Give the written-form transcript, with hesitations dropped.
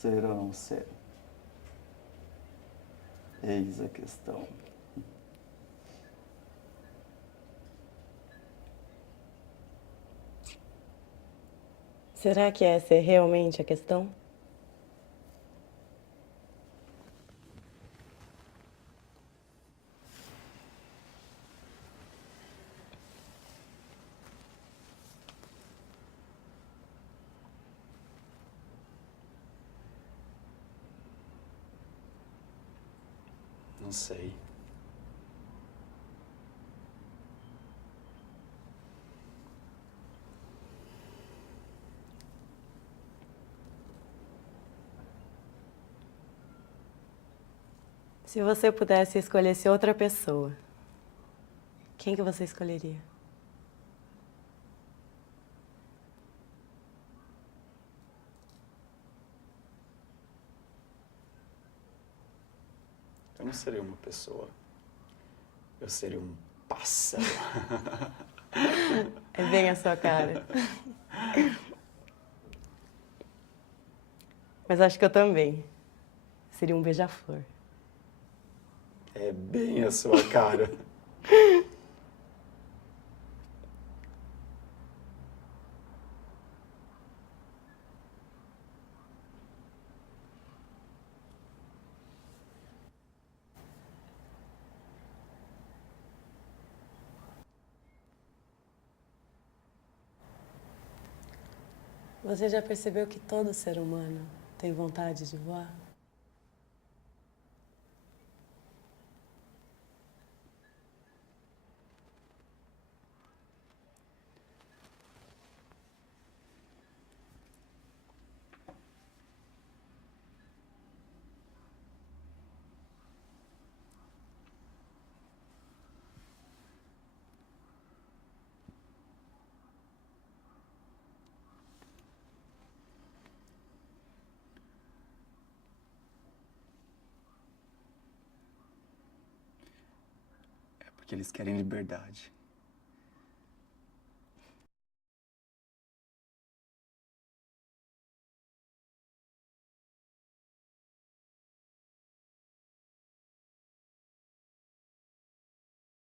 Ser ou não ser? Eis a questão. Será que essa é realmente a questão? Não sei. Se você pudesse escolher ser outra pessoa, quem que você escolheria? Eu não seria uma pessoa. Eu seria um pássaro. É bem a sua cara. Mas acho que eu também. Seria um beija-flor. É bem a sua cara. Você já percebeu que todo ser humano tem vontade de voar? É porque eles querem liberdade.